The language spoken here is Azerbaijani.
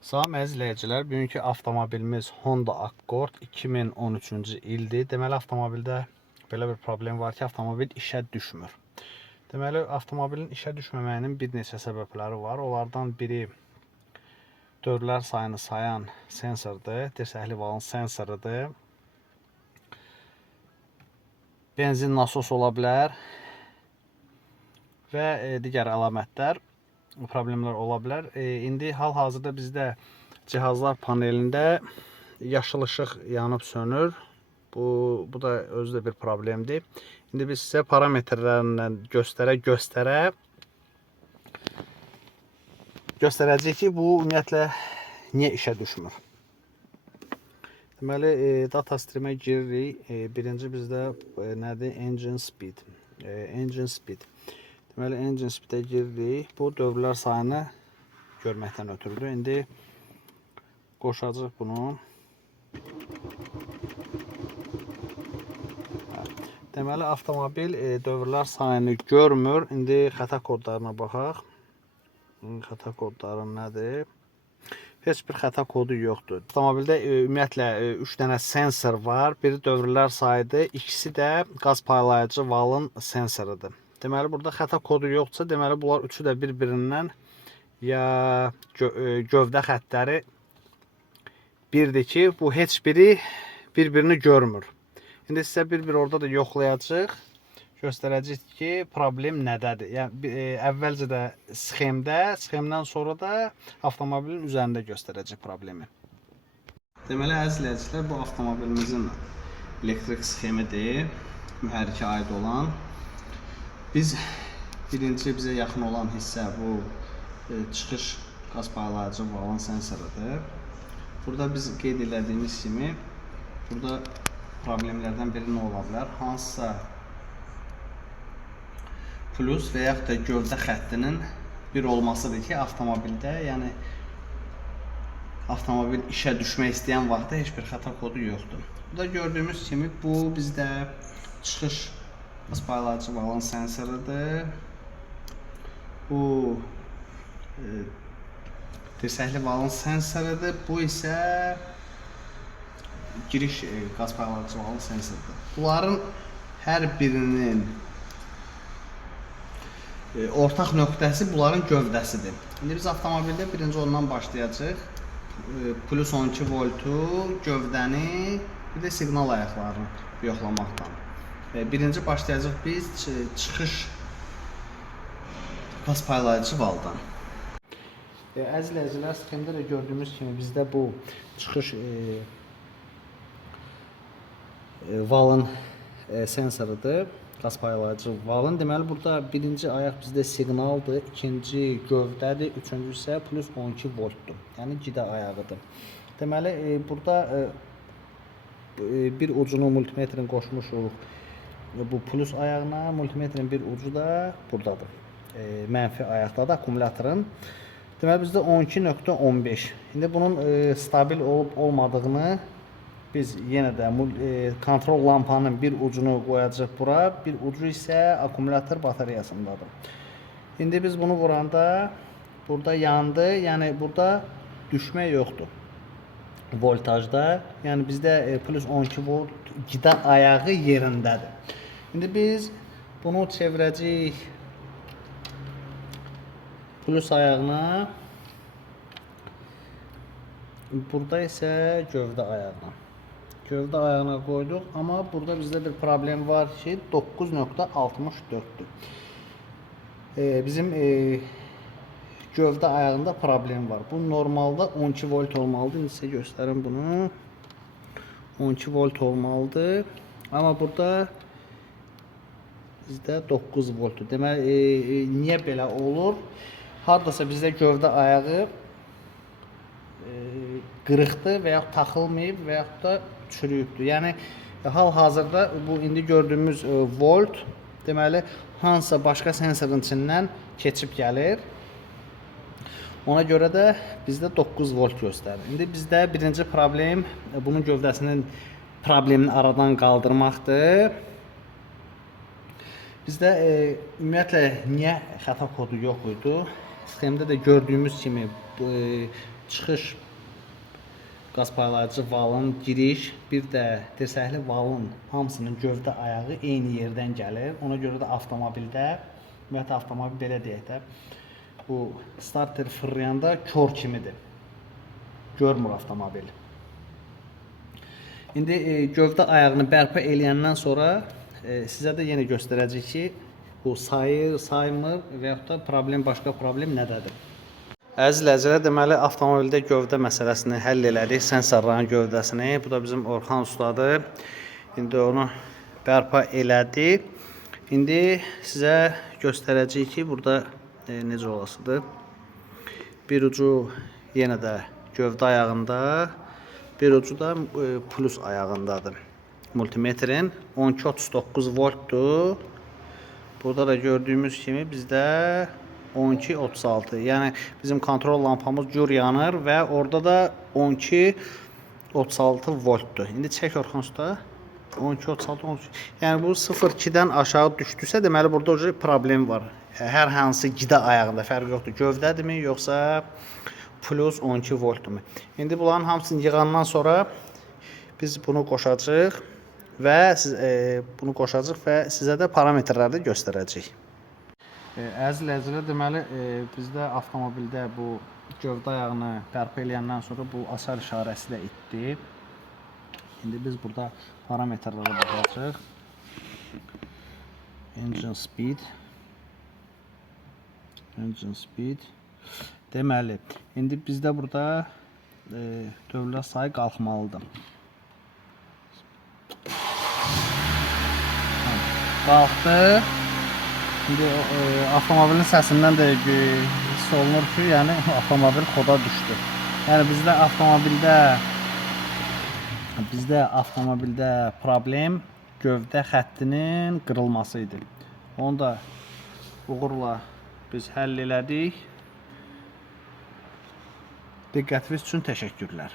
Salam əzizləyicilər, bugünkü avtomobilimiz Honda Accord 2013-cü ildir. Deməli, avtomobildə belə bir problem var ki, avtomobil işə düşmür. Deməli, avtomobilin işə düşməməyinin bir neçə səbəbləri var. Onlardan biri dövrlər sayını sayan sensordur, dirsəkli valın sensorudur. Benzin nasos ola bilər və digər əlamətlər, problemlər ola bilər. İndi hal-hazırda bizdə cihazlar panelində yaşıl işıq yanıb sönür. Bu da özü də bir problemdir. İndi biz sizə parametrlərindən göstərəcəyik ki, bu ümumiyyətlə niyə işə düşmür. Deməli, data stream'ə giririk. Birinci bizdə nədir? Engine speed. Deməli, engine speed'ə giririk. Bu dövrlər sayını görməkdən ötürüdür. İndi qoşacaq bunu. Deməli, avtomobil dövrlər sayını görmür. İndi xəta kodlarına baxaq. Xəta kodları nədir? Heç bir xəta kodu yoxdur. Avtomobildə ümumiyyətlə 3 dənə sensor var. Biri dövrlər sayıdır, ikisi də qaz paylayıcı valın sensorudur. Deməli, burada xəta kodu yoxdursa, deməli bunlar üçü də bir-birindən ya gövdə xəttləri birdir ki, bu heç biri bir-birini görmür. İndi sizə bir-bir orada da yoxlayacaq. Göstərəcək ki, problem nədədir. Yəni, əvvəlcə də sxemdən sonra da avtomobilin üzərində göstərəcək problemi. Deməli, əzizləyicilər, bu avtomobilimizin elektrik sxemidir, mühərrikə aid olan. Birinci bizə yaxın olan hissə bu çıxış qaz paylayıcı valın sensorudur. Burada biz qeyd elədiyimiz kimi, burada problemlərdən biri nə ola bilər? Hansısa plus və yaxud da gövdə xəttinin bir olmasıdır ki, avtomobildə, yəni avtomobil işə düşmək istəyən vaxtda heç bir xəta kodu yoxdur. Burada gördüyümüz kimi bu bizdə çıxış qaz paylayıcı valın sensorudur. Bu dirsəkli valın sensorudur. Bu isə giriş qaz paylayıcı valın sensorudur. Bunların hər birinin ortaq nöqtəsi bunların gövdəsidir. İndi biz avtomobildə birinci ondan başlayacaq. Plus 12 voltu, gövdəni, bir də siqnal ayaqlarını yoxlamaqdan. Birinci başlayacaq biz çıxış qaz paylayıcı valdan. Əzizləyicilər, sxemdə də gördüyümüz kimi bizdə bu çıxış valın sensorudur. Qaz paylayıcı valın. Deməli, burada birinci ayaq bizdə siqnaldır, ikinci gövdədir, üçüncü isə plus 12 voltdur. Yəni, gidə ayağıdır. Deməli, burada bir ucunu multimetrin qoşmuşuq bu plus ayağına, multimetrin bir ucu da buradadır. Mənfi ayaqdadır akkumulyatorun. Deməli, bizdə 12.15. İndi bunun stabil olub olmadığını biz yenə də kontrol lampanın bir ucunu qoyacaq bura, bir ucu isə akkumulyator batareyasındadır. İndi biz bunu vuranda burada yandı, yəni burada düşmə yoxdur voltajda. Yəni bizdə plus 12 volt gidə ayağı yerindədir. İndi biz bunu çevirəcəyik plus ayağına, burada isə gövdə ayağına. Gövdə ayağına qoyduq, amma burada bizdə bir problem var ki, 9.64'dür. Bizim gövdə ayağında problem var. Bu normalda 12 volt olmalıdır. İndi sizə göstərim bunu. 12 volt olmalıdır. Amma burada bizdə 9 voltdur. Deməli, niyə belə olur? Hardasa bizdə gövdə ayağı qırıqdır və yaxud taxılmayıb və yaxud da çürüyübdür. Yəni, hal-hazırda bu indi gördüyümüz volt, deməli, hansısa başqa sensorun içindən keçib gəlir. Ona görə də bizdə 9 volt göstərir. İndi bizdə birinci problem bunun gövdəsinin problemini aradan qaldırmaqdır. Bizdə ümumiyyətlə niyə xəta kodu yox idi? Sistemdə də gördüyümüz kimi çıxış qaz paylayıcı valın giriş, bir də dirsəkli valın hamısının gövdə ayağı eyni yerdən gəlir. Ona görə də avtomobildə, ümumiyyətlə avtomobil belə deyək də, bu starter fırlayanda kör kimidir. Görmür avtomobil. İndi gövdə ayağını bərpa eləyəndən sonra sizə də yenə göstərəcək ki, bu sayır, saymır və yaxud da problem, başqa problem nədədir? Əziz izləyicilər, deməli avtomobildə gövdə məsələsini həll elədik, sensorların gövdəsini. Bu da bizim Orxan ustadır. İndi onu bərpa elədi. İndi sizə göstərəcəyik ki, burada necə olasıdır. Bir ucu yenə də gövdə ayağında, bir ucu da plus ayağındadır. Multimetrin 12-39 voltdur. Burada da gördüyümüz kimi bizdə 12-36. Yəni bizim kontrol lampamız gür yanır və orada da 12-36 voltdur. İndi çək Orxan usta. 12-36. Yəni bu 0-2-dən aşağı düşdüsə, deməli burada problem var. Hər hansı qidə ayağında fərq yoxdur. Gövdədirmi, yoxsa plus 12 voltdurmu? İndi bunların hamısını yığandan sonra biz bunu qoşacağıq və sizə də parametrləri göstərəcəyik. Əziz izləyicilər, deməli bizdə avtomobildə bu gövdə ayağını bərpa eləyəndən sonra bu asar işarəsi də itdi. İndi biz burada parametrlərə baxacağıq. Engine speed. Deməli, indi bizdə burada dövrlər sayı qalxmalıdır. Qalxdı. Şimdi avtomobilin səsindən də hiss olunur ki, yəni avtomobil xoda düşdü. Yəni bizdə avtomobildə problem gövdə xəttinin qırılması idi. Onu da uğurla biz həll elədik. Diqqətiniz üçün təşəkkürlər.